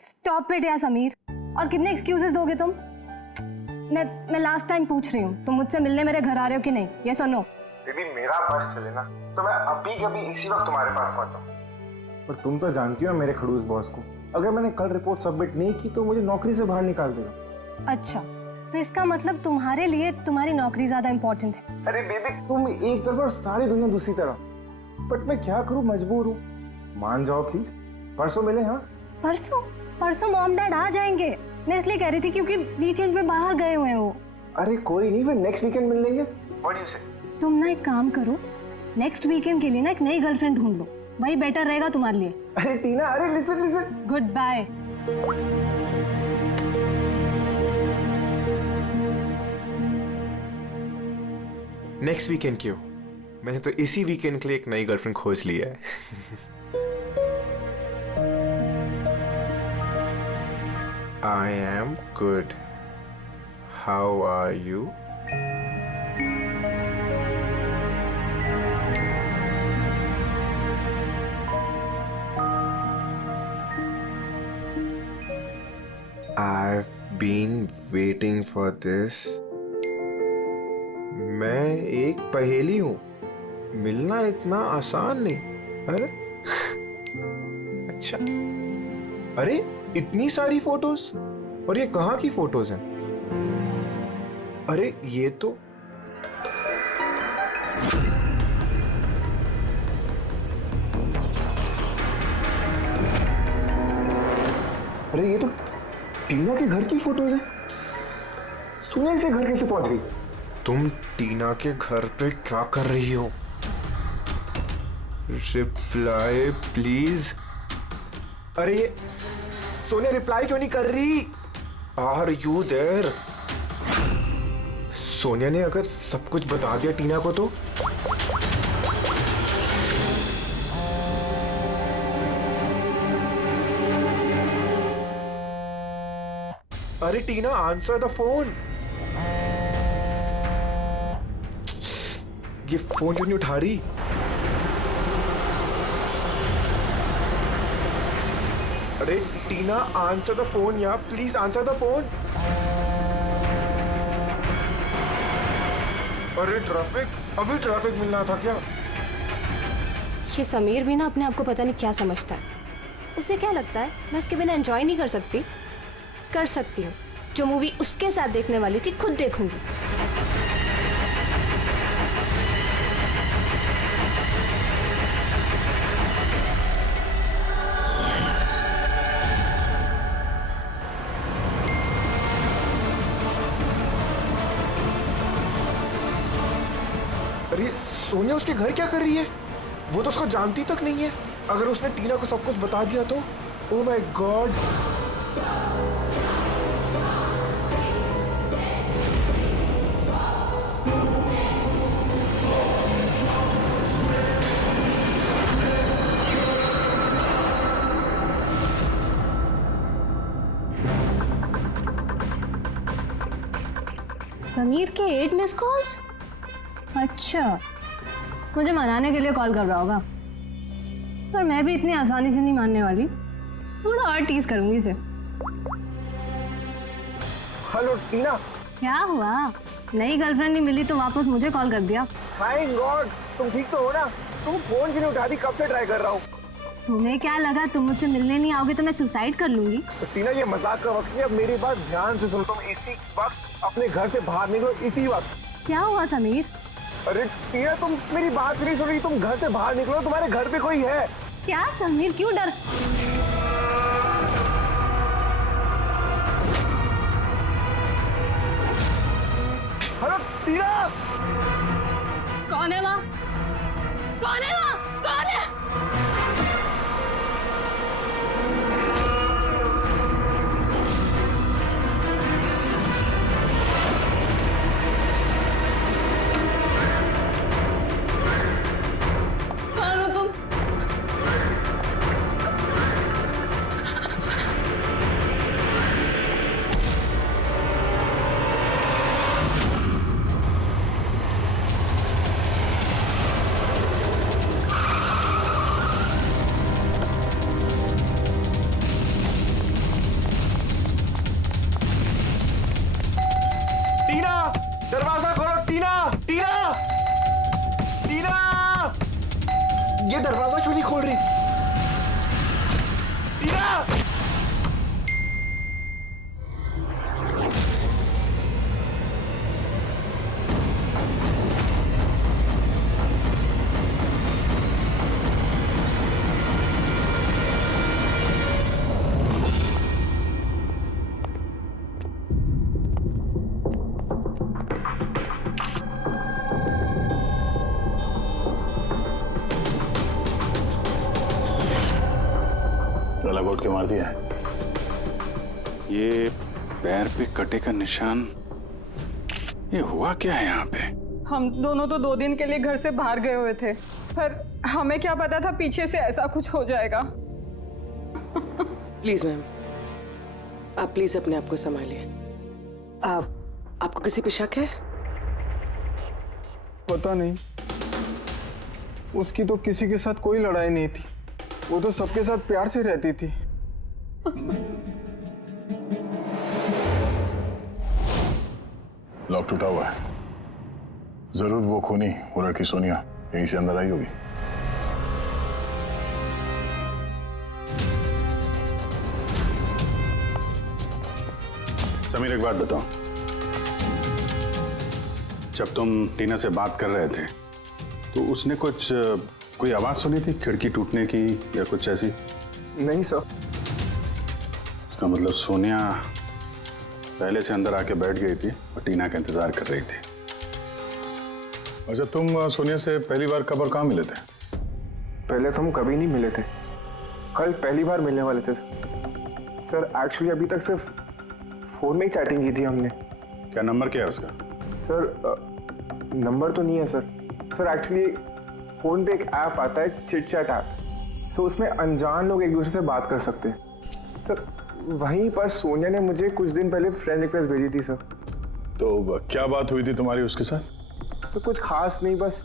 Stop it यार समीर। और कितने एक्सक्यूजेस दोगे तुम? मैं लास्ट टाइम पूछ रही हूँ, तुम मुझसे मिलने मेरे घर आ रहे हो कि नहीं, ये सुनो। बेबी मेरा बस चले ना तो मैं अभी कभी इसी वक्त तुम्हारे पास पहुंचाऊं। पर तुम तो जानती हो मेरे खड़ूस बॉस को, अगर मैंने कल रिपोर्ट सबमिट नहीं की तो मुझे नौकरी से बाहर निकाल देगा। अच्छा, तो इसका मतलब तुम्हारे लिए तुम्हारी नौकरी ज्यादा इंपॉर्टेंट है। अरे बेबी तुम एक तरफ और सारी दुनिया दूसरी तरफ, बट मैं क्या करूं, मजबूर हूं। मान जाओ प्लीज, परसों मिले। हाँ परसों मॉम डैड आ जाएंगे। मैं इसलिए कह रही थी क्योंकि वीकेंड पे बाहर गए हुए हैं वो। अरे कोई नहीं, फिर नेक्स्ट वीकेंड मिल लेंगे। व्हाट डू यू से? तुम ना एक काम करो, नेक्स्ट वीकेंड के लिए ना एक नई गर्लफ्रेंड ढूंढ लो, वही बेटर रहेगा तुम्हारे लिए। अरे टीना, अरे listen. Good bye. Next weekend क्यों? मैंने तो इसी वीकेंड के लिए एक नई गर्लफ्रेंड खोज ली है। I am good. How are you? I've been waiting for this. मैं एक पहेली हूँ, मिलना इतना आसान नहीं। अरे अच्छा, अरे इतनी सारी फोटोज, और ये कहाँ की फोटोज हैं? अरे ये तो टीना के घर की फोटोज है। सुनिए, इसे घर कैसे पहुंच गई? तुम टीना के घर पे क्या कर रही हो? Reply please. अरे ये सोनिया रिप्लाई क्यों नहीं कर रही? Are you there? सोनिया ने अगर सब कुछ बता दिया टीना को तो? अरे टीना, आंसर द फोन। ये फोन क्यों नहीं उठा रही? अरे टीना, आंसर द फोन यार, प्लीज आंसर द फोन। अरे ट्रैफिक, अभी ट्रैफिक मिलना था क्या? ये समीर भी ना अपने आप को पता नहीं क्या समझता है। उसे क्या लगता है मैं उसके बिना एंजॉय नहीं कर सकती? कर सकती हूँ। जो मूवी उसके साथ देखने वाली थी खुद देखूंगी। अरे सोनिया उसके घर क्या कर रही है? वो तो उसको जानती तक नहीं है। अगर उसने टीना को सब कुछ बता दिया तो? Oh my God. समीर के 8 मिस कॉल्स। अच्छा, मुझे मनाने के लिए कॉल कर रहा होगा, पर मैं भी इतनी आसानी से नहीं मानने वाली। थोड़ा और टीज करूंगी इसे। हेलो टीना। क्या हुआ? नई गर्लफ्रेंड नहीं मिली तो वापस मुझे कॉल कर दिया। थैंक गॉड, तुम ठीक तो हो ना? तुम फोन क्यों नहीं उठा रही? कब से ट्राई कर रहा हूँ। तुम्हें क्या लगा तुम मुझसे मिलने नहीं आओगे तो मैं सुसाइड कर लूंगी? तो टीना, ये मजाक का वक्त नहीं, अब मेरी बात ध्यान से सुनो। तुम इसी वक्त अपने घर से बाहर निकलो, इसी वक्त। क्या हुआ समीर? अरे टीना, तुम मेरी बात नहीं सुन रही। तुम घर से बाहर निकलो, तुम्हारे घर पे कोई है। क्या समीर, क्यों डर? हेलो टीना। कौन है वहाँ? कौन है वहाँ? कौन है? कौन हो तुम? ये दरवाजा क्यों नहीं खोल रही? टीना! गला घोट के मार दिया है। ये पैर पे कटे का निशान, ये हुआ क्या है यहाँ पे? हम दोनों तो 2 दिन के लिए घर से बाहर गए हुए थे, पर हमें क्या पता था पीछे से ऐसा कुछ हो जाएगा। प्लीज मैम, आप प्लीज अपने आप को संभालिए। आपको किसी पे शक है? पता नहीं, उसकी तो किसी के साथ कोई लड़ाई नहीं थी, वो तो सबके साथ प्यार से रहती थी। लॉक टूटा हुआ है, जरूर वो खूनी, वो लड़की सोनिया यहीं से अंदर आई होगी। समीर, एक बात बताओ, जब तुम टीना से बात कर रहे थे तो उसने कोई आवाज सुनी थी खिड़की टूटने की या कुछ ऐसी? नहीं सर। इसका मतलब सोनिया पहले से अंदर आके बैठ गई थी और टीना का इंतजार कर रही थी। अच्छा, तुम सोनिया से पहली बार कब और कहाँ मिले थे? पहले तो हम कभी नहीं मिले थे, कल पहली बार मिलने वाले थे सर। एक्चुअली अभी तक सिर्फ फोन में ही चैटिंग की थी हमने। क्या नंबर क्या है उसका? सर नंबर तो नहीं है सर। सर एक्चुअली फोन पे एक ऐप आता है, चिट चैट ऐप, सो उसमें अनजान लोग एक दूसरे से बात कर सकते हैं सर। वहीं पर सोनिया ने मुझे कुछ दिन पहले फ्रेंड रिक्वेस्ट भेजी थी सर। तो क्या बात हुई थी तुम्हारी उसके साथ? सर कुछ खास नहीं, बस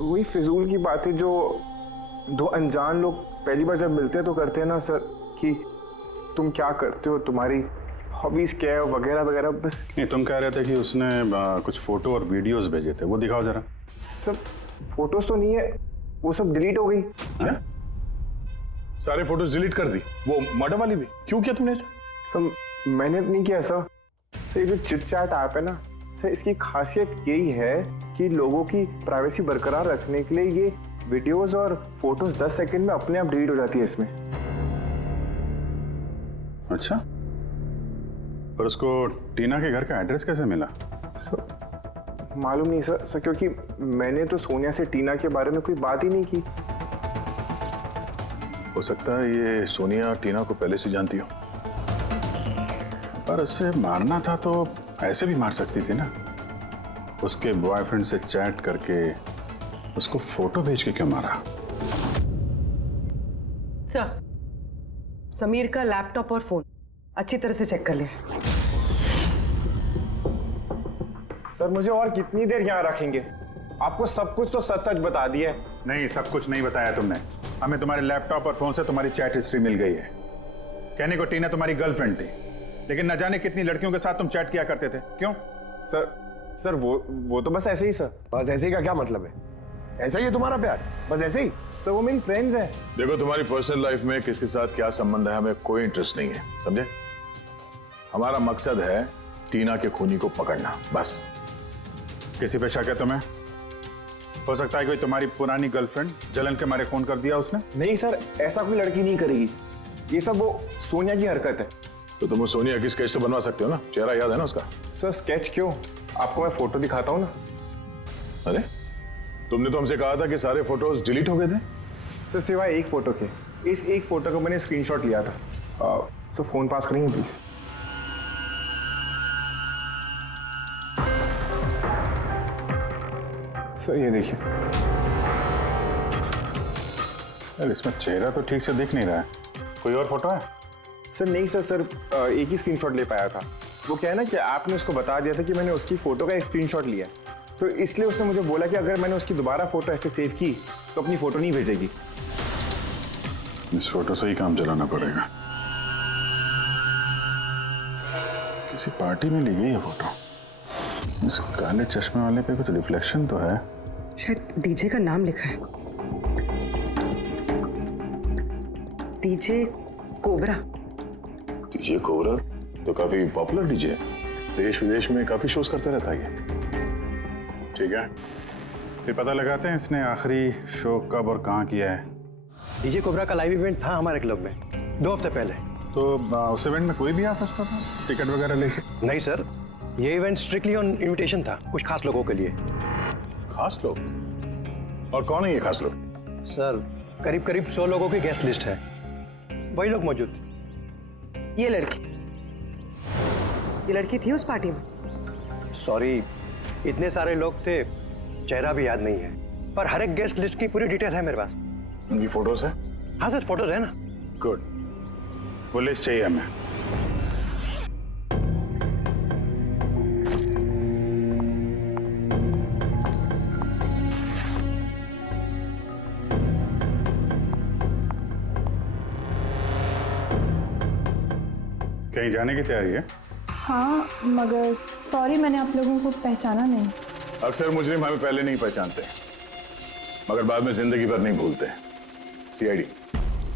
वही फिजूल की बातें जो 2 अनजान लोग पहली बार जब मिलते हैं तो करते हैं ना सर, कि तुम क्या करते हो, तुम्हारी हॉबीज क्या है, वगैरह वगैरह। बस नहीं, तुम कह रहे थे कि उसने कुछ फोटो और वीडियोस भेजे थे, वो दिखाओ जरा। सर फोटोज तो नहीं है, वो सब डिलीट हो गई। क्या? सारे फोटोज डिलीट कर दी? वो मर्डर वाली भी? क्यों किया तुमने ऐसा? सर मैंने नहीं किया सर। ये जो चिट चैट ऐप है ना सर, इसकी खासियत यही है कि लोगों की प्राइवेसी बरकरार रखने के लिए ये वीडियोस और फोटोज 10 सेकंड में अपने आप डिलीट हो जाती है इसमें। अच्छा, पर उसको टीना के घर का एड्रेस कैसे मिला? मालूम नहीं सर, क्योंकि मैंने तो सोनिया से टीना के बारे में कोई बात ही नहीं की। हो सकता है ये सोनिया टीना को पहले से जानती हो, पर उससे मारना था तो ऐसे भी मार सकती थी ना। उसके बॉयफ्रेंड से चैट करके उसको फोटो भेज के क्यों मारा? सर, समीर का लैपटॉप और फोन अच्छी तरह से चेक कर लें। सर मुझे और कितनी देर यहाँ रखेंगे? आपको सब कुछ तो सच सच बता दिया है। नहीं, सब कुछ नहीं बताया तुमने। हमें तुम्हारे लैपटॉप और फोन से तुम्हारी चैट हिस्ट्री मिल गई है। कहने को टीना तुम्हारी गर्लफ्रेंड थी, लेकिन न जाने कितनी लड़कियों के साथ तुम चैट किया करते थे। क्यों? सर वो तो बस ऐसे ही सर। बस ऐसे ही का क्या मतलब है? ऐसा ही है तुम्हारा प्यार? बस ऐसे ही? सर वो मेरी फ्रेंड्स हैं। देखो, तुम्हारी पर्सनल लाइफ में किसके साथ क्या संबंध है हमें कोई इंटरेस्ट नहीं है, समझे? हमारा मकसद है टीना के खूनी को पकड़ना, बस। किसी पे शक है तुम्हें? हो सकता है कोई तुम्हारी पुरानी गर्लफ्रेंड जलन के मारे फोन कर दिया उसने? नहीं सर, ऐसा कोई लड़की नहीं करेगी। ये सब वो सोनिया की हरकत है। तो तुम सोनिया की स्केच तो बनवा सकते हो ना? चेहरा याद है ना उसका? सर स्केच क्यों, आपको मैं फोटो दिखाता हूँ ना। अरे, तुमने तो हमसे कहा था कि सारे फोटोज डिलीट हो गए थे। सर सिवाय एक फोटो के। इस एक फोटो को मैंने स्क्रीनशॉट लिया था। सर फोन पास करेंगे प्लीज? सर ये देखिए। यार, इसमें चेहरा तो ठीक से दिख नहीं रहा है। कोई और फोटो है? सर नहीं सर एक ही स्क्रीनशॉट ले पाया था। वो क्या है ना कि आपने उसको बता दिया था कि मैंने उसकी फोटो का एक स्क्रीनशॉट लिया, तो इसलिए उसने मुझे बोला कि अगर मैंने उसकी दोबारा फोटो ऐसे सेव की तो अपनी फोटो नहीं भेजेगी। इस फोटो से ही काम चलाना पड़ेगा। किसी पार्टी में ली गई है फोटो। इस काले चश्मे वाले पे कुछ रिफ्लेक्शन तो है। शायद डीजे का नाम लिखा है। DJ cobra. डीजे कोबरा तो काफी पॉपुलर डीजे है, देश विदेश में काफी शोज करता रहता है ये। ठीक है, फिर पता लगाते हैं इसने आखिरी शो कब और कहाँ किया है। डीजे कोबरा का लाइव इवेंट था हमारे क्लब में 2 हफ्ते पहले। तो उस इवेंट में कोई भी आ सकता था टिकट वगैरह लेके? नहीं सर, ये इवेंट स्ट्रिक्टली ऑन इनविटेशन था, कुछ खास लोगों के लिए। खास लोग? और कौन है ये खास लोग? सर करीब करीब 100 लोगों की गेस्ट लिस्ट है, वही लोग मौजूद थे। ये लड़की थी उस पार्टी में? सॉरी, इतने सारे लोग थे, चेहरा भी याद नहीं है, पर हर एक गेस्ट लिस्ट की पूरी डिटेल है मेरे पास। उनकी फोटोज है? हाँ सर, फोटोज है ना। गुड, वो लिस्ट चाहिए हमें। कहीं जाने की तैयारी है? हाँ, मगर सॉरी मैंने आप लोगों को पहचाना नहीं। अक्सर मुजरिम हमें पहले नहीं पहचानते, मगर बाद में जिंदगी भर नहीं भूलते। सीआईडी।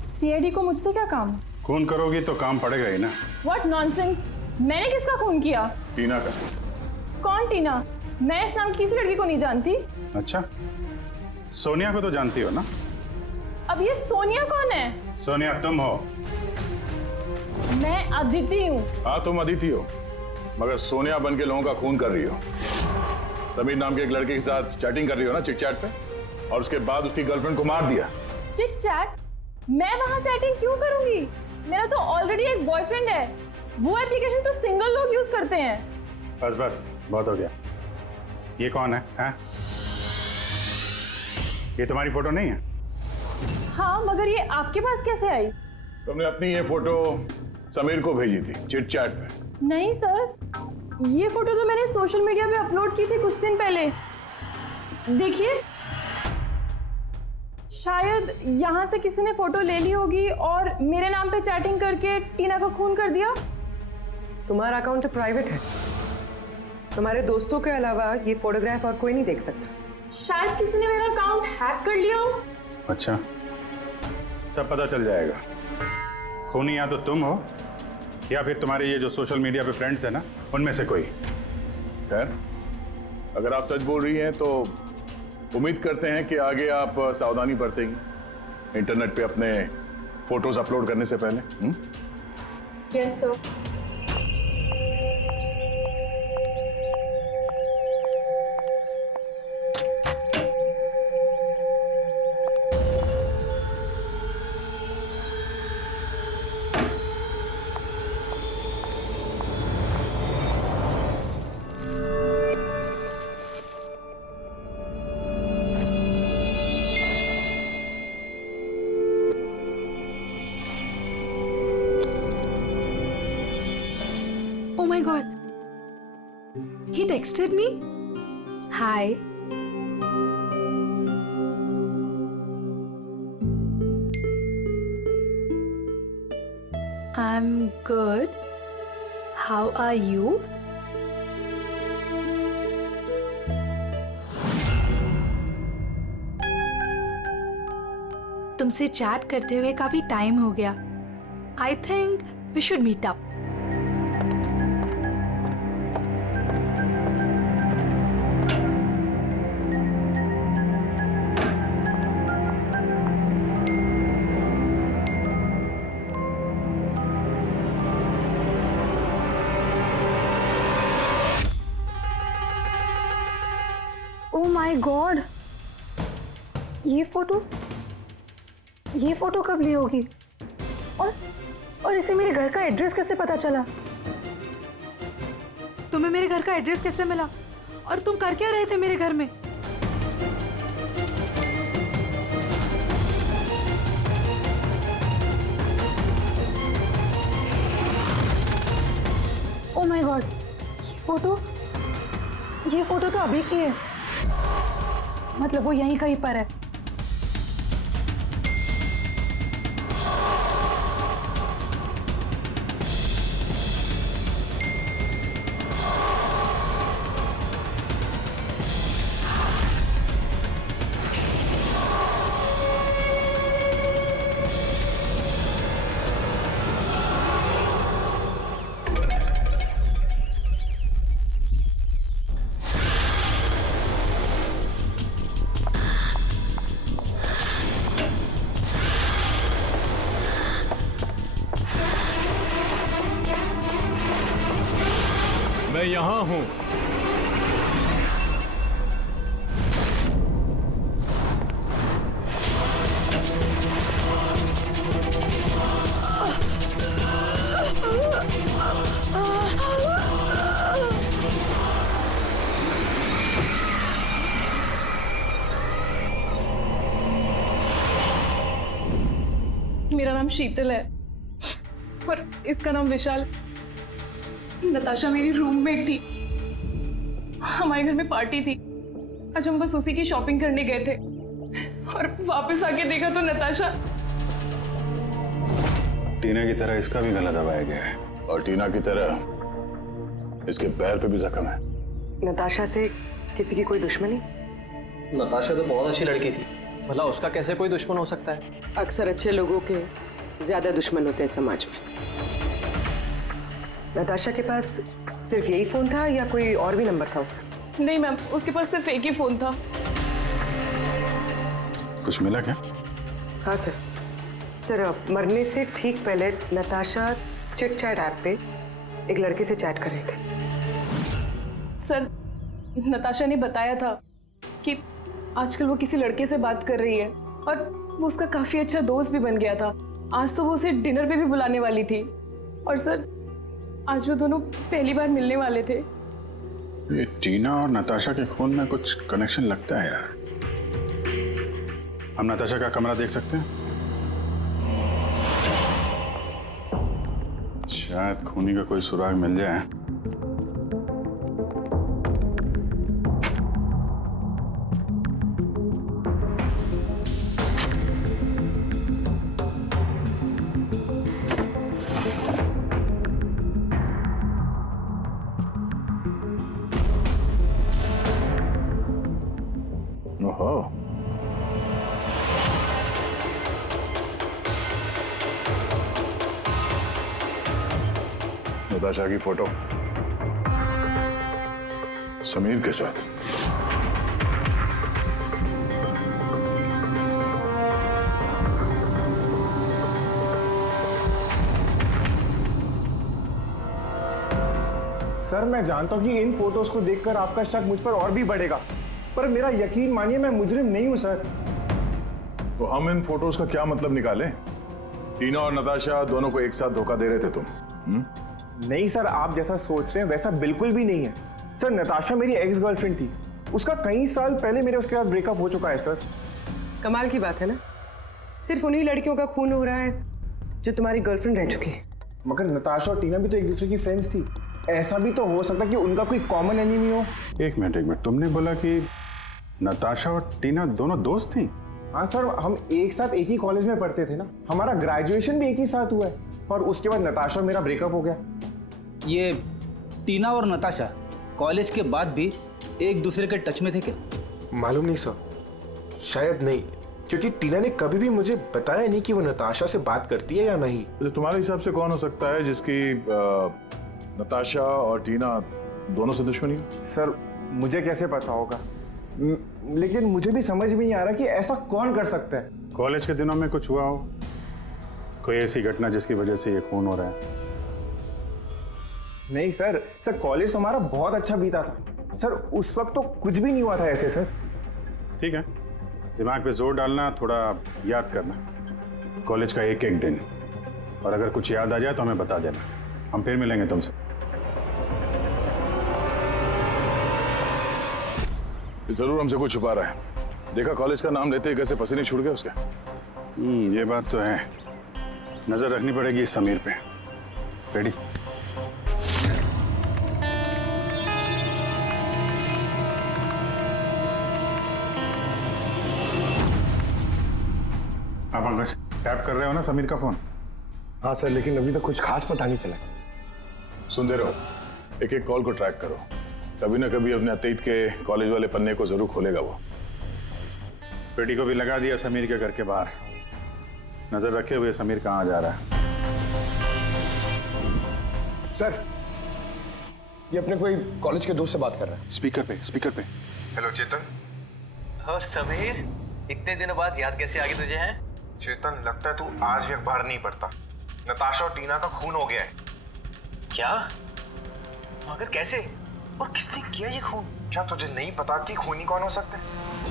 सीआईडी को मुझसे क्या काम? खून करोगी तो काम पड़ेगा ही ना। What nonsense! मैंने किसका खून किया? टीना का। कौन टीना? मैं इस नाम की किसी लड़की को नहीं जानती। अच्छा, सोनिया को तो जानती हो ना? अब ये सोनिया कौन है? सोनिया तुम हो। मैं अदिति हूँ। हाँ तुम अदिति हो, मगर सोनिया बन के लोगों का खून कर रही हो। समीर नाम के एक लड़के के साथ चैटिंग कर रही हो ना चिट चैट पे, और उसके बाद उसकी गर्लफ्रेंड को मार दिया। Chit chat? मैं वहाँ चैटिंग क्यों करूंगी? मेरा तो ऑलरेडी एक बॉयफ्रेंड है। वो एप्लीकेशन तो सिंगल लोग यूज करते हैं। बस बस, बहुत हो गया। ये कौन है? हैं? ये तुम्हारी फोटो नहीं है? हाँ, मगर ये आपके पास कैसे आई? तुमने अपनी ये फोटो समीर को भेजी थी चिट चैट पे। नहीं सर, ये फोटो तो मैंने सोशल मीडिया पे अपलोड की थी कुछ दिन पहले। देखिए, शायद यहाँ से किसी ने फोटो ले ली होगी और मेरे नाम पे चैटिंग करके टीना का खून कर दिया। तुम्हारा अकाउंट प्राइवेट है, तुम्हारे दोस्तों के अलावा ये फोटोग्राफ और कोई नहीं देख सकता। शायद किसी ने मेरा अकाउंट हैक कर लिया हो। अच्छा, सब पता चल जाएगा। खूनी या तो तुम हो या फिर तुम्हारे ये जो सोशल मीडिया पे फ्रेंड्स हैं ना, उनमें से कोई। खैर, अगर आप सच बोल रही हैं तो उम्मीद करते हैं कि आगे आप सावधानी बरतेंगी इंटरनेट पे अपने फोटोज अपलोड करने से पहले। Yes sir. Oh my god. He texted me? Hi. I'm good. How are you? तुमसे चैट करते हुए काफी टाइम हो गया। I think we should meet up. Oh my God, ये फोटो कब ली होगी? और इसे मेरे घर का एड्रेस कैसे पता चला? तुम्हें मेरे घर का एड्रेस कैसे मिला? और तुम कर क्या रहे थे मेरे घर में? ओह माय गॉड, ये फोटो तो अभी की है। मतलब वो यहीं कहीं पर है। मैं यहाँ हूँ। मेरा नाम शीतल है और इसका नाम विशाल। नताशा मेरी रूममेट थी। हमारे घर में पार्टी थी। आज हम बस उसी की शॉपिंग करने गए थे और वापस आके देखा तो नताशा। टीना की तरह इसका भी गला दबाया गया है और टीना की तरह इसके पैर पे भी जख्म है। नताशा से किसी की कोई दुश्मनी? नताशा तो बहुत अच्छी लड़की थी, भला उसका कैसे कोई दुश्मन हो सकता है? अक्सर अच्छे लोगों के ज्यादा दुश्मन होते हैं समाज में। नताशा के पास सिर्फ यही फोन था या कोई और भी नंबर था उसका? नहीं मैम, उसके पास सिर्फ एक ही फोन था। कुछ मिला क्या? हाँ सर। सर, मरने से ठीक पहले नताशा चिट चैट ऐप पे एक लड़के से चैट कर रहे थे। सर, नताशा ने बताया था कि आजकल वो किसी लड़के से बात कर रही है और वो उसका काफी अच्छा दोस्त भी बन गया था। आज तो वो उसे डिनर पे भी बुलाने वाली थी और सर आज वो दोनों पहली बार मिलने वाले थे। ये टीना और नताशा के खून में कुछ कनेक्शन लगता है यार। हम नताशा का कमरा देख सकते हैं? शायद खूनी का कोई सुराग मिल जाए। ओहो, नताशा की फोटो समीर के साथ। सर, मैं जानता हूँ कि इन फोटोज को देखकर आपका शक मुझ पर और भी बढ़ेगा, पर मेरा यकीन मानिए मैं मुजरिम नहीं हूं सर। तो हम इन फोटोज का क्या मतलब निकालें? टीना और नताशा दोनों को एक साथ धोखा दे रहे थे तुम? नहीं सर, आप जैसा सोच रहे हैं वैसा बिल्कुल भी नहीं है सर। नताशा मेरी एक्स गर्लफ्रेंड थी। उसका कई साल पहले मेरे उसके साथ ब्रेकअप हो चुका है सर। कमाल की बात है ना, सिर्फ उन्हीं लड़कियों का खून हो रहा है जो तुम्हारी गर्लफ्रेंड रह चुकी है। मगर नताशा और टीना भी तो एक दूसरे की फ्रेंड्स थी। ऐसा भी तो हो सकता है कि उनका कोई कॉमन एनिमी हो। एक मिनट, तुमने बोला कि नताशा और टीना दोनों दोस्त थी? हाँ सर, हम एक साथ एक ही कॉलेज में पढ़ते थे ना। हमारा ग्रेजुएशन भी एक ही साथ हुआ है और उसके बाद नताशा और मेरा ब्रेकअप हो गया। ये टीना और नताशा कॉलेज के बाद भी एक दूसरे के टच में थे क्या? मालूम नहीं सर, शायद नहीं, क्योंकि टीना ने कभी भी मुझे बताया नहीं कि वो नताशा से बात करती है या नहीं। तो तुम्हारे हिसाब से कौन हो सकता है जिसकी नताशा और टीना दोनों से दुश्मनी हो? सर, मुझे कैसे पता होगा, लेकिन मुझे भी समझ में नहीं आ रहा कि ऐसा कौन कर सकता है। कॉलेज के दिनों में कुछ हुआ हो, कोई ऐसी घटना जिसकी वजह से ये खून हो रहा है? नहीं सर, कॉलेज तो हमारा बहुत अच्छा बीता था सर। उस वक्त तो कुछ भी नहीं हुआ था ऐसे सर। ठीक है, दिमाग पे जोर डालना, थोड़ा याद करना कॉलेज का एक एक दिन, और अगर कुछ याद आ जाए तो हमें बता देना, हम फिर मिलेंगे तुमसे। जरूर हमसे कुछ छुपा रहा है। देखा कॉलेज का नाम लेते ही कैसे पसीने छूट गए उसके। ये बात तो है, नजर रखनी पड़ेगी इस समीर पे। रेडी? आप अंकज टैप कर रहे हो ना समीर का फोन? हाँ सर, लेकिन अभी तक कुछ खास पता नहीं चला। सुनते रहो, एक एक कॉल को ट्रैक करो। कभी ना कभी अपने अतीत के कॉलेज वाले पन्ने को जरूर खोलेगा वो। पेटी को भी लगा दिया समीर के घर के बाहर। नजर रखे हुए समीर कहाँ जा रहा है। सर, ये अपने कोई कॉलेज के दोस्त से बात कर रहा है। स्पीकर पे। हेलो चेतन। और समीर, इतने दिनों बाद याद कैसे आ गई तुझे? हैं चेतन, लगता है तू आज भी अखबार नहीं पढ़ता। नताशा और टीना का खून हो गया है। क्या? मगर कैसे और किसने किया ये खून? क्या तुझे नहीं पता कि खूनी कौन हो सकते हैं?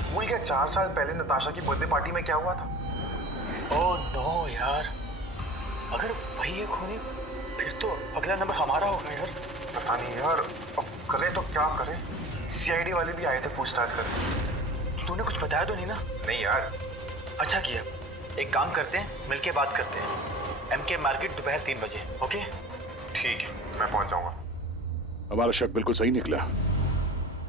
भूल गया 4 साल पहले नताशा की बर्थडे पार्टी में क्या हुआ था? ओह नो यार, अगर वही ये खूनी फिर तो अगला नंबर हमारा होगा यार। पता नहीं यार, अब करे तो क्या करे? सीआईडी वाले भी आए थे पूछताछ करने। तूने कुछ बताया तो नहीं ना? नहीं यार। अच्छा किया, एक काम करते हैं, मिलके बात करते हैं। एमके मार्केट दोपहर 3 बजे, ओके? ठीक है, मैं पहुंच जाऊंगा। हमारा शक बिल्कुल सही निकला।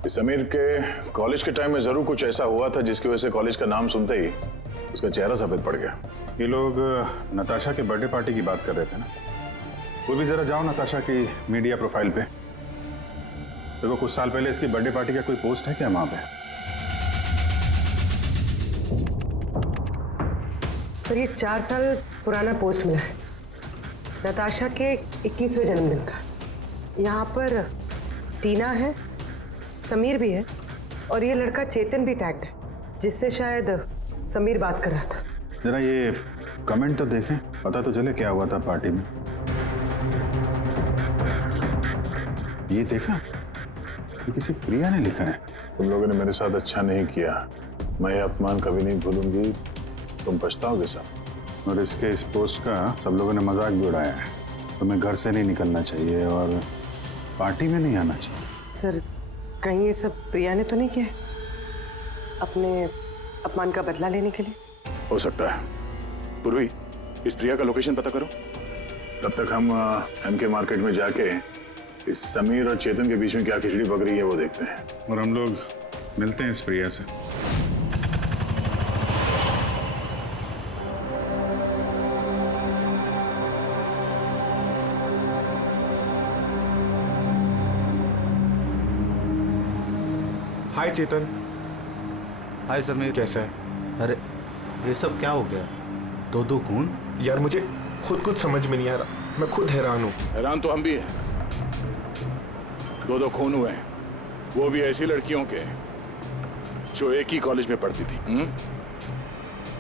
इस समीर के कॉलेज के टाइम में जरूर कुछ ऐसा हुआ था जिसकी वजह से कॉलेज का नाम सुनते ही उसका चेहरा सफेद पड़ गया। ये लोग नताशा के बर्थडे पार्टी की बात कर रहे थे ना? वो भी जरा जाओ नताशा की मीडिया प्रोफाइल पे। देखो कुछ साल पहले इसकी बर्थडे पार्टी का कोई पोस्ट है क्या वहां पे? सर ये 4 साल पुराना पोस्ट मिला है नताशा के 21वें जन्मदिन का। यहाँ पर टीना है, समीर भी है और ये लड़का चेतन भी टैग्ड है, जिससे शायद समीर बात कर रहा था। जरा ये कमेंट तो देखें, पता तो चले क्या हुआ था पार्टी में। ये देखा, ये किसी प्रिया ने लिखा है। तुम लोगों ने मेरे साथ अच्छा नहीं किया, मैं ये अपमान कभी नहीं भूलूंगी, तुम पछताओगे सब। और इसके इस पोस्ट का सब लोगों ने मजाक भी उड़ाया है। तुम्हें घर से नहीं निकलना चाहिए और पार्टी में नहीं आना चाहिए। सर कहीं ये सब प्रिया ने तो नहीं किया अपने अपमान का बदला लेने के लिए? हो सकता है। पूर्वी, इस प्रिया का लोकेशन पता करो। तब तक हम एमके मार्केट में जाके इस समीर और चेतन के बीच में क्या खिचड़ी पक रही है वो देखते हैं। और हम लोग मिलते हैं इस प्रिया से। हाय चेतन। हाय समीर। कैसा है? अरे ये सब क्या हो गया? दो खून? यार मुझे खुद कुछ समझ में नहीं आ रहा, मैं खुद हैरान हूँ। हैरान तो हम भी हैं। 2 खून हुए हैं, वो भी ऐसी लड़कियों के जो एक ही कॉलेज में पढ़ती थी।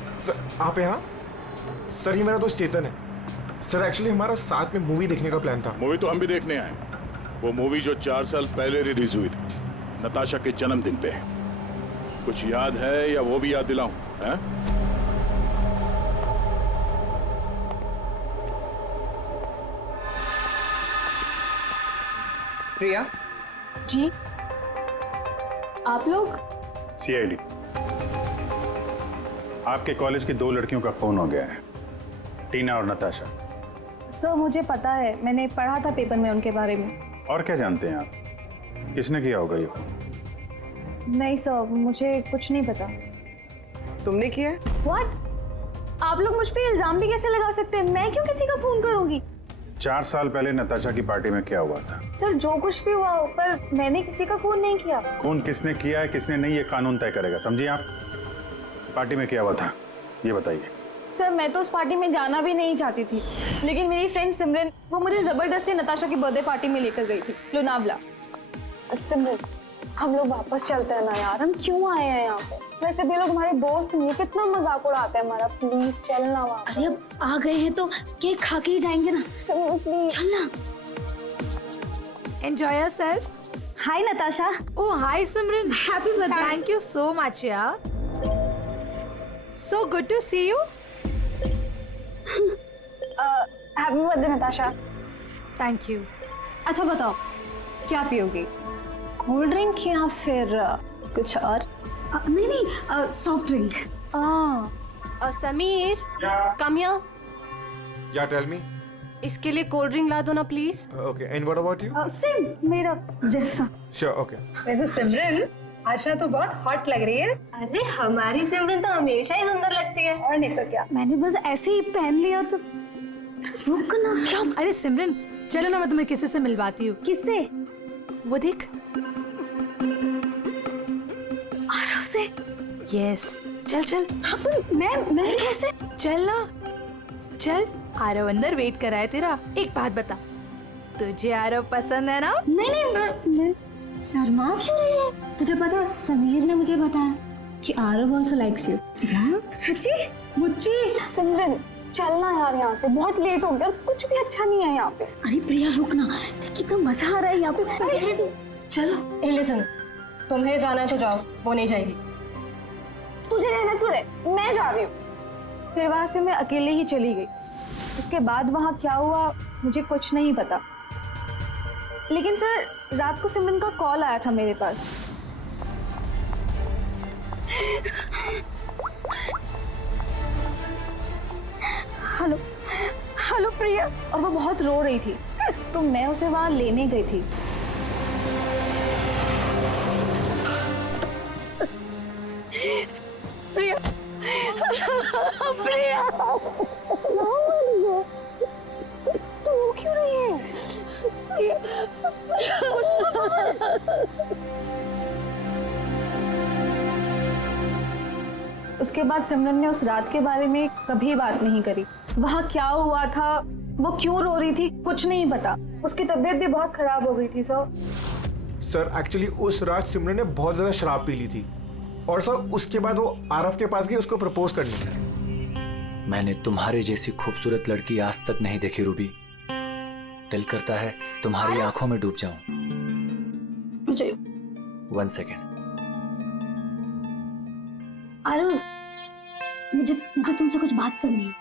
सर आप यहाँ? सर ये मेरा दोस्त चेतन है। सर एक्चुअली हमारा साथ में मूवी देखने का प्लान था। मूवी तो हम भी देखने आए। वो मूवी जो 4 साल पहले रिलीज हुई थी नताशा के जन्मदिन पे। कुछ याद है या वो भी याद दिलाऊं? हैं? प्रिया जी, आप लोग? सीआईडी, आपके कॉलेज की 2 लड़कियों का खून हो गया है, टीना और नताशा। सर मुझे पता है, मैंने पढ़ा था पेपर में उनके बारे में। और क्या जानते हैं आप? किसने किया होगा ये खून? नहीं सर, मुझे कुछ नहीं पता। तुमने किया? व्हाट? आप लोग मुझ पे इल्जाम भी कैसे लगा सकते हैं? मैं क्यों किसी का खून करूंगी? 4 साल पहले नताशा की पार्टी में क्या हुआ था? सर जो कुछ भी हुआ हो, पर मैंने किसी का खून नहीं किया। खून किसने किया है किसने नहीं, ये कानून तय करेगा, समझिए आप। पार्टी में क्या हुआ था ये बताइए। सर मैं तो उस पार्टी में जाना भी नहीं चाहती थी, लेकिन मेरी फ्रेंड सिमरन वो मुझे जबरदस्ती नताशा की बर्थडे पार्टी में लेकर गई थी, लोनावला। सिमरन हम लोग वापस चलते हैं ना यार, हम क्यों आए हैं यहाँ पे? वैसे भी लोग हमारे दोस्त नहीं, कितना मजाक उड़ाते हैं हमारा। प्लीज चलना वापस। अरे अब आ गए हैं तो केक खा के ही जाएंगे ना। प्लीज चलना। Enjoy yourself. Hi Natasha. Oh, hi Simran. Happy birthday. Thank you so much, yeah. So good to see you. Happy birthday Natasha. Thank you. अच्छा बताओ, क्या पियोगी? कोल्ड ड्रिंक या फिर कुछ और? नहीं, soft drink. Sameer, come here. या टेल मी। इसके लिए कोल्ड ड्रिंक ला दो ना please. Okay, and what about you? Same मेरा जैसा। Sure, okay. वैसे सिमरन आशा तो बहुत हॉट लग रही है। अरे हमारी सिमरन तो हमेशा ही सुंदर लगती है। और नहीं तो क्या। मैंने बस ऐसे ही पहन लिया तो रुक ना। क्या? अरे सिमरन चलो ना, मैं तुम्हें किसी से मिलवाती हूँ। किससे? वो देख। आरव से? यस, चल चल। मैं कैसे? चल ना, चल। आरव अंदर वेट कर रहा है तेरा। एक बात बता, तुझे आरव पसंद है ना? नहीं मैं शर्मा क्यों रही है? तुझे पता समीर ने मुझे बताया कि आरव ऑल्सो लाइक्स यू। सच्ची? मुझे सिमरन चलना यार यहाँ से, बहुत लेट हो गया, कुछ भी अच्छा नहीं है यहाँ पे। अरे प्रिया रुकना, कितना मजा आ रहा है यहाँ पे। चलो। ए लिसन, तुम्हें जाना है तो जाओ, वो नहीं जाएगी। तुझे रहना तो रहे, मैं जा रही हूँ। फिर वहां से मैं अकेले ही चली गई। उसके बाद वहां क्या हुआ मुझे कुछ नहीं पता, लेकिन सर रात को सिमरन का कॉल आया था मेरे पास। हेलो हेलो प्रिया, और वो बहुत रो रही थी, तो मैं उसे वहां लेने गई थी। प्रिया प्रिया तू क्यों रही है? उसके बाद सिमरन ने उस रात के बारे में कभी बात नहीं करी। वहाँ क्या हुआ था, वो क्यों रो रही थी, कुछ नहीं पता। उसकी तबीयत भी बहुत खराब हो गई थी सर एक्चुअली उस रात सिमरन ने बहुत ज्यादा शराब पी ली थी, और सर उसके बाद वो आरव के पास गई उसको प्रपोज करने। मैंने तुम्हारे जैसी खूबसूरत लड़की आज तक नहीं देखी रूबी। दिल करता है तुम्हारी आंखों में डूब जाऊं। मुझे 1 सेकेंड। आरव, मुझे तुमसे कुछ बात करनी है।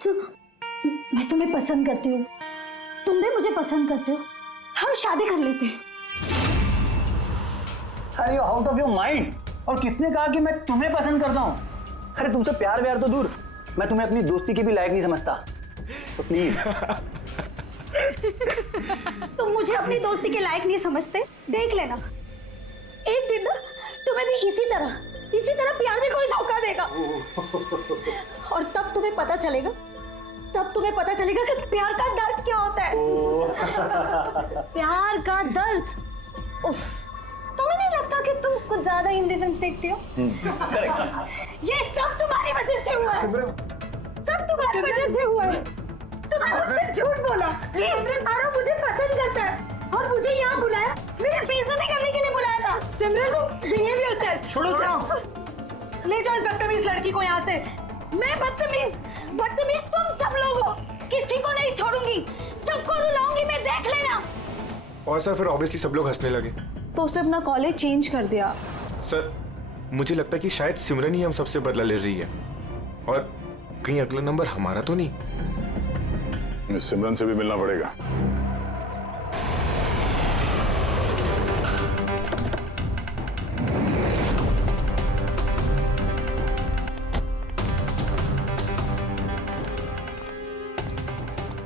तो मैं तुम्हें पसंद करती हूँ, तुम भी मुझे पसंद करते हो, हम शादी कर लेते हैं। अरे आउट ऑफ योर माइंड। और किसने कहा कि मैं तुम्हें पसंद करता हूँ? अरे तुमसे प्यार व्यार तो दूर, मैं तुम्हें अपनी दोस्ती के भी लायक नहीं समझता। So please. तुम मुझे अपनी दोस्ती के लायक नहीं समझते, देख लेना एक दिन ना तुम्हें भी इसी तरह प्यार में कोई धोखा देगा, और तब तुम्हें पता चलेगा कि प्यार का दर्द क्या होता है। प्यार का दर्द? उफ, तुम्हें नहीं लगता कि तुम कुछ ज्यादा हिंदी फिल्म देखती हो? ये सब तुम्हारी वजह से हुआ है, सब तुम्हारी वजह से हुआ है। तुमने मुझसे झूठ बोला कि आरव मुझे पसंद करता है, और मुझे यहाँ बुलाया, मेरे बेइज्जती करने के लिए बुलाया था। सिमरन, बिहेव योरसेल्फ। छोड़ो, ले जाओ इस बदतमीज लड़की को यहाँ से। मैं बदतमीज तुम सब लोग हो, किसी को नहीं छोड़ूंगी, सबको रुलाऊंगी मैं, देख लेना। और सर फिर ऑब्वियसली सब लोग हंसने लगे। तो उसने अपना कॉलेज चेंज कर दिया। सर मुझे लगता है कि शायद सिमरन ही हम सबसे बदला ले रही है, और कहीं अगला नंबर हमारा तो नहीं। सिमरन से भी मिलना पड़ेगा।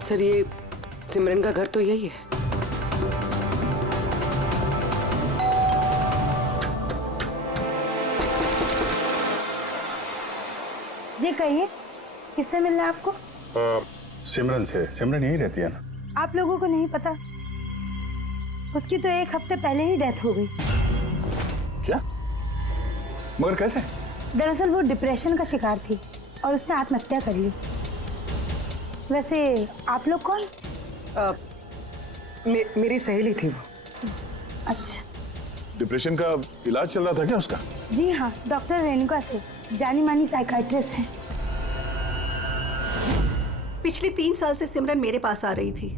सर ये सिमरन का घर तो यही है। जी कहिए, किससे मिलना है आपको? सिमरन से। सिमरन यही रहती है ना? आप लोगों को नहीं पता, उसकी तो 1 हफ्ते पहले ही डेथ हो गई। क्या? मगर कैसे? दरअसल वो डिप्रेशन का शिकार थी और उसने आत्महत्या कर ली। वैसे आप लोग कौन? मेरी सहेली थी वो। अच्छा। डिप्रेशन का इलाज चल रहा था क्या उसका? जी हाँ, डॉक्टर रेणुका से, जानी मानी साइकाइट्रिस्ट है। पिछले 3 साल से सिमरन मेरे पास आ रही थी,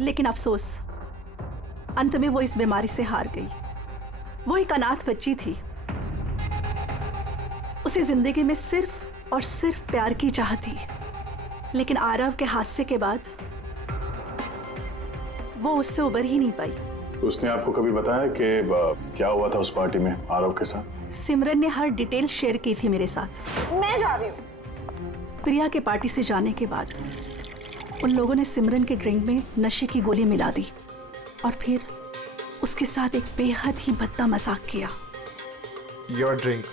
लेकिन अफसोस अंत में वो इस बीमारी से हार गई। वो एक अनाथ बच्ची थी, उसे जिंदगी में सिर्फ और सिर्फ प्यार की चाह थी, लेकिन आरव के हादसे के बाद वो उससे उबर ही नहीं पाई। उसने आपको कभी बताया कि क्या हुआ था उस पार्टी में आरव के साथ? सिमरन ने हर डिटेल शेयर की थी मेरे साथ। मैं जा रही हूँ। प्रिया के पार्टी से जाने के बाद उन लोगों ने सिमरन के ड्रिंक में नशे की गोली मिला दी और फिर उसके साथ एक बेहद ही भद्दा मजाक किया। Your drink.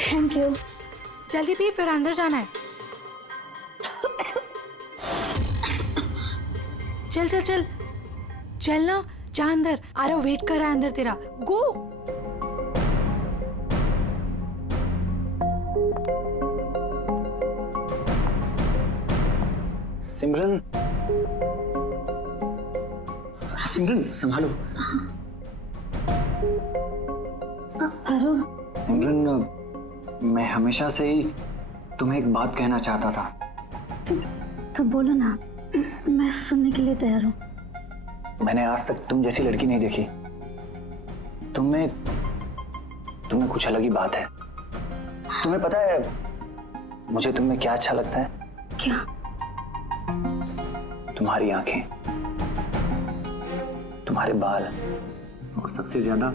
Thank you. जल्दी पी, फिर अंदर जाना है। चल चल चल चल ना, जा अंदर। आरव वेट कर रहा है अंदर तेरा। गो। सिमरन, सिमरन संभालो। आरव। सिमरन, मैं हमेशा से ही तुम्हें एक बात कहना चाहता था। तो बोलो ना, मैं सुनने के लिए तैयार हूँ। मैंने आज तक तुम जैसी लड़की नहीं देखी। तुम्हें कुछ अलग ही बात है। तुम्हें पता है मुझे तुम में क्या अच्छा लगता है? क्या? तुम्हारी आंखें, तुम्हारे बाल और सबसे ज्यादा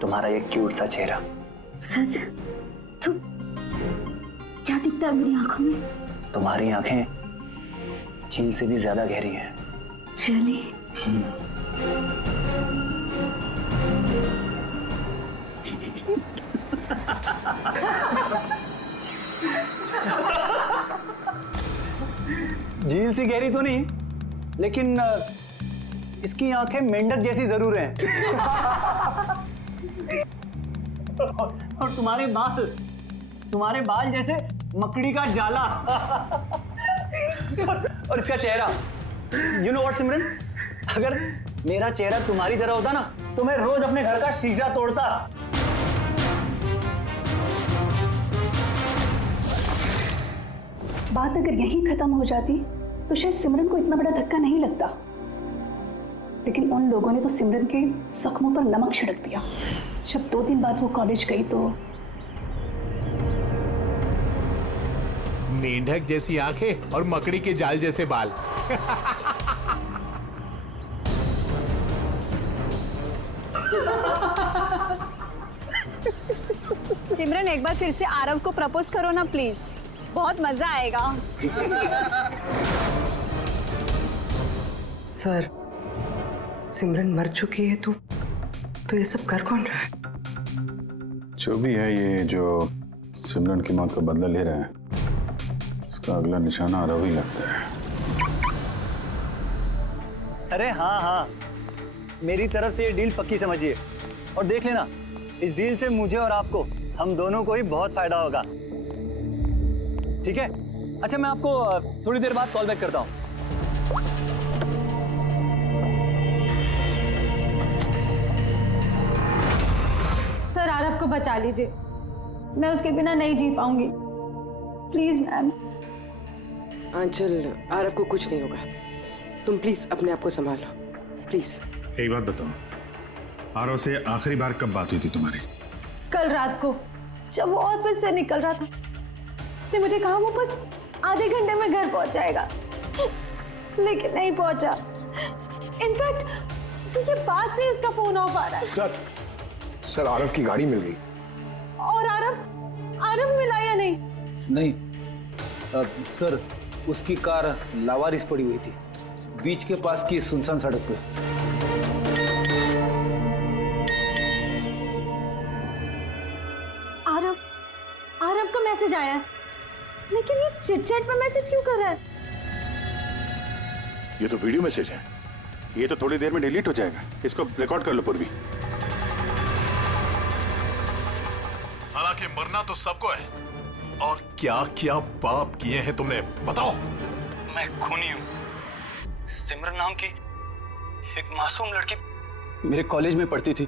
तुम्हारा ये क्यूट सा चेहरा। सच? तो क्या दिखता है मेरी आंखों में? तुम्हारी आंखें झील से भी ज्यादा गहरी हैं। Really? झील सी गहरी तो नहीं, लेकिन इसकी आंखें मेंढक जैसी जरूर हैं। और तुम्हारे बाल जैसे मकड़ी का जाला। और इसका चेहरा, यू नो व्हाट सिमरन, अगर मेरा चेहरा तुम्हारी तरह होता ना तो मैं रोज अपने घर का शीशा तोड़ता। बात अगर यहीं खत्म हो जाती तो शायद सिमरन को इतना बड़ा धक्का नहीं लगता, लेकिन उन लोगों ने तो सिमरन के जख्मों पर नमक छिड़क दिया। जब 2 दिन बाद वो कॉलेज गई तो मेंढक जैसी आंखें और मकड़ी के जाल जैसे बाल। सिमरन, एक बार फिर से आरव को प्रपोज करो ना प्लीज, बहुत मजा आएगा। सर, सिमरन मर चुकी है तो ये सब कर कौन रहा है? जो भी है, ये जो सिमरन की मौत का बदला ले रहा है, उसका अगला निशाना आरव ही लगता है। अरे हाँ, मेरी तरफ से ये डील पक्की समझिए और देख लेना, इस डील से मुझे और आपको, हम दोनों को ही बहुत फायदा होगा। ठीक है? अच्छा, मैं आपको थोड़ी देर बाद कॉल बैक करता हूँ। सर, आरव को बचा लीजिए, मैं उसके बिना नहीं जी पाऊंगी। Please ma'am. आंचल, आरव को कुछ नहीं होगा, तुम प्लीज अपने आप को संभालो, प्लीज। एक बात बताओ, आरव से आखिरी बार कब बात हुई थी तुम्हारी? कल रात को, जब वो ऑफिस से निकल रहा था। उसने मुझे कहा वो बस आधे घंटे में घर पहुंच जाएगा, लेकिन नहीं पहुंचा। इनफैक्ट उसी के बाद से उसका फोन ऑफ आ रहा है। सर, आरव की गाड़ी मिल गई। और आरव मिला या नहीं? नहीं सर, उसकी कार लावारिस पड़ी हुई थी बीच के पास की सुनसान सड़क पे। आरव का मैसेज आया है, लेकिन ये चिट-चैट पे मैसेज क्यों कर रहा है? ये तो वीडियो मैसेज है, ये तो थोड़ी देर में डिलीट हो जाएगा। इसको रिकॉर्ड कर लो पूर्वी। हालांकि मरना तो सबको है, और क्या क्या पाप किए हैं तुमने, बताओ। मैं खूनी हूँ। सिमरन नाम की एक मासूम लड़की मेरे कॉलेज में पढ़ती थी।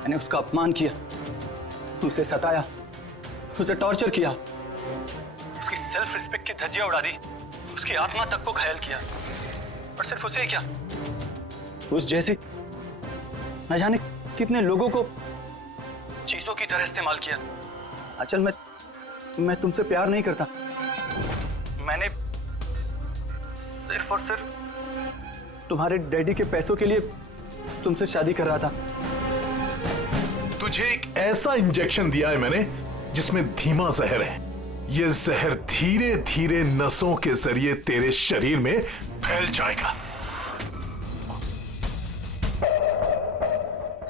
मैंने उसका अपमान किया, उसे सताया, उसे टॉर्चर किया, उसकी सेल्फ रिस्पेक्ट की धज्जियां उड़ा दी, उसकी आत्मा तक को घायल किया। और सिर्फ उसे क्या, उस जैसे न जाने कितने लोगों को चीजों की तरह इस्तेमाल किया। अचल, मैं तुमसे प्यार नहीं करता। मैंने सिर्फ और सिर्फ तुम्हारे डैडी के पैसों के लिए तुमसे शादी कर रहा था। तुझे एक ऐसा इंजेक्शन दिया है मैंने जिसमें धीमा जहर है। ये जहर धीरे धीरे नसों के जरिए तेरे शरीर में फैल जाएगा।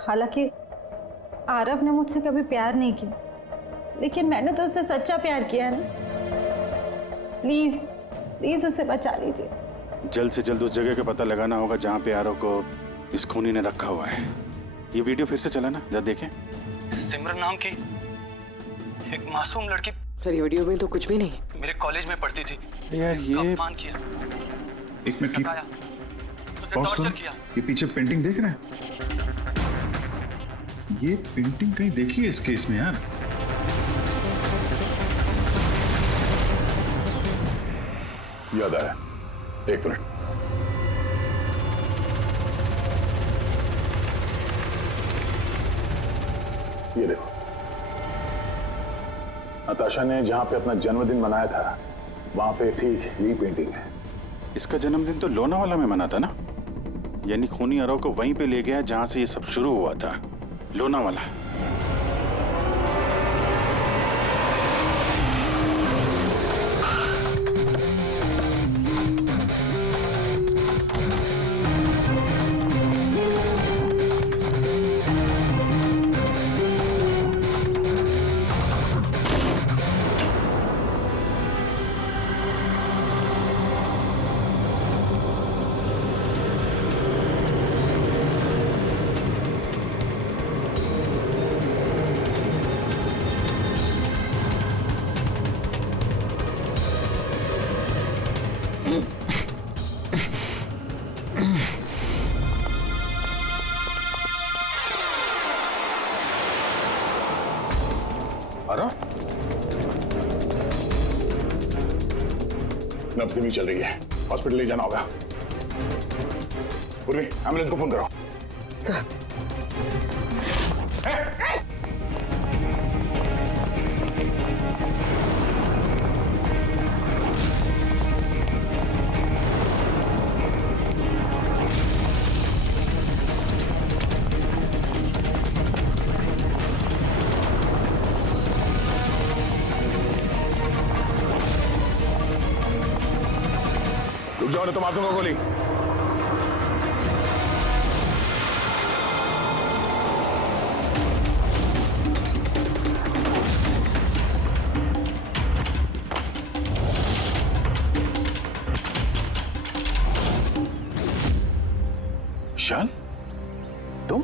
हालांकि आरव ने मुझसे कभी प्यार नहीं किया, लेकिन मैंने तो उससे सच्चा प्यार किया है ना। प्लीज प्लीज उसे बचा लीजिए। जल्द से जल्द उस जगह का पता लगाना होगा जहां पे आरव को इस खूनी ने रखा हुआ है। ये वीडियो फिर से चला ना, जरा देखें। सिमरन नाम की एक मासूम लड़की। सर, ये वीडियो में तो कुछ भी नहीं है। मेरे कॉलेज में पढ़ती थी। यार ये अपमान किया, एक मिनट सताया, उसे टॉर्चर किया। ये पीछे पेंटिंग देख रहे हैं? ये पेंटिंग कहीं देखी है इस केस में यार। याद आया, एक मिनट। ये देखो, नताशा ने जहां पे अपना जन्मदिन मनाया था वहां पे ठीक यही पेंटिंग है। इसका जन्मदिन तो लोनावाला में मना था ना, यानी खूनी आरव को वहीं पे ले गया जहां से ये सब शुरू हुआ था, लोनावाला। नब्ज धीमी चल रही है, हॉस्पिटल ले जाना होगा। पूर्वी, एम्बुलेंस को फोन करो। सर। रुक जाओ, तो मार दूंगा गोली। ईशान, तुम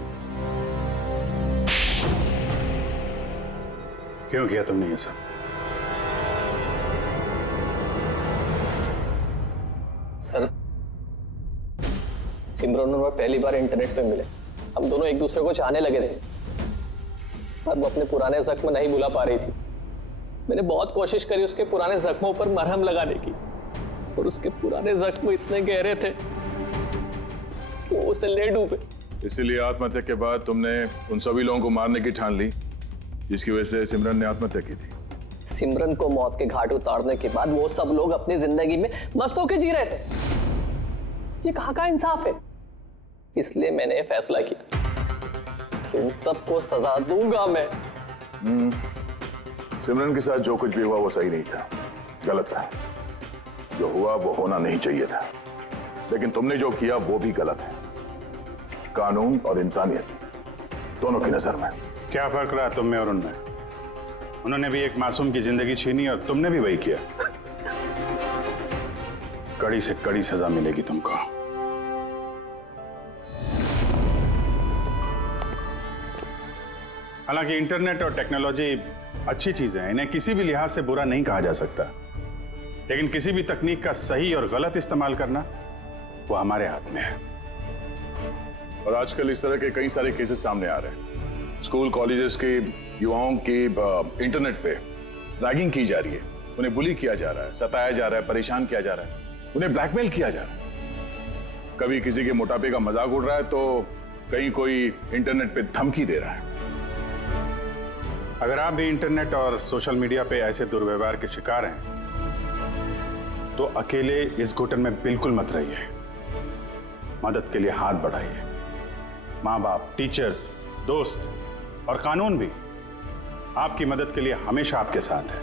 क्यों किया तुमने ये सब? सर, सिमरन और मैं पहली बार इंटरनेट पे मिले। हम दोनों एक दूसरे को चाहने लगे थे, पर वो अपने पुराने जख्म नहीं भुला पा रही थी। मैंने बहुत कोशिश करी उसके पुराने जख्मों पर मरहम लगाने की, और उसके पुराने जख्म इतने गहरे थे कि वो उसे ले डूबे। इसीलिए आत्महत्या के बाद तुमने उन सभी लोगों को मारने की ठान ली जिसकी वजह से सिमरन ने आत्महत्या की थी। सिमरन को मौत के घाट उतारने के बाद वो सब लोग अपनी जिंदगी में मस्त होकर जी रहे थे। ये कहाँ का इंसाफ है? इसलिए मैंने फैसला किया कि उन सबको सजा दूंगा मैं। सिमरन के साथ जो कुछ भी हुआ वो सही नहीं था, गलत था। जो हुआ वो होना नहीं चाहिए था, लेकिन तुमने जो किया वो भी गलत है। कानून और इंसानियत दोनों की नजर में। क्या फर्क रहा तुम में और उनमें? उन्होंने भी एक मासूम की जिंदगी छीनी और तुमने भी वही किया। कड़ी से कड़ी सजा मिलेगी तुमको। हालांकि इंटरनेट और टेक्नोलॉजी अच्छी चीजें हैं, इन्हें किसी भी लिहाज से बुरा नहीं कहा जा सकता, लेकिन किसी भी तकनीक का सही और गलत इस्तेमाल करना वो हमारे हाथ में है। और आजकल इस तरह के कई सारे केसेस सामने आ रहे हैं। स्कूल कॉलेजेस के युवाओं की इंटरनेट पे रैगिंग की जा रही है, उन्हें बुली किया जा रहा है, सताया जा रहा है, परेशान किया जा रहा है, उन्हें ब्लैकमेल किया जा रहा है। कभी किसी के मोटापे का मजाक उड़ रहा है तो कहीं कोई इंटरनेट पे धमकी दे रहा है। अगर आप भी इंटरनेट और सोशल मीडिया पे ऐसे दुर्व्यवहार के शिकार हैं तो अकेले इस घुटन में बिल्कुल मत रहिए। मदद के लिए हाथ बढ़ाइए। माँ बाप, टीचर्स, दोस्त और कानून भी आपकी मदद के लिए हमेशा आपके साथ है।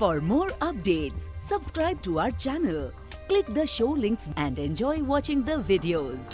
For more updates, subscribe to our channel, click the show links and enjoy watching the videos.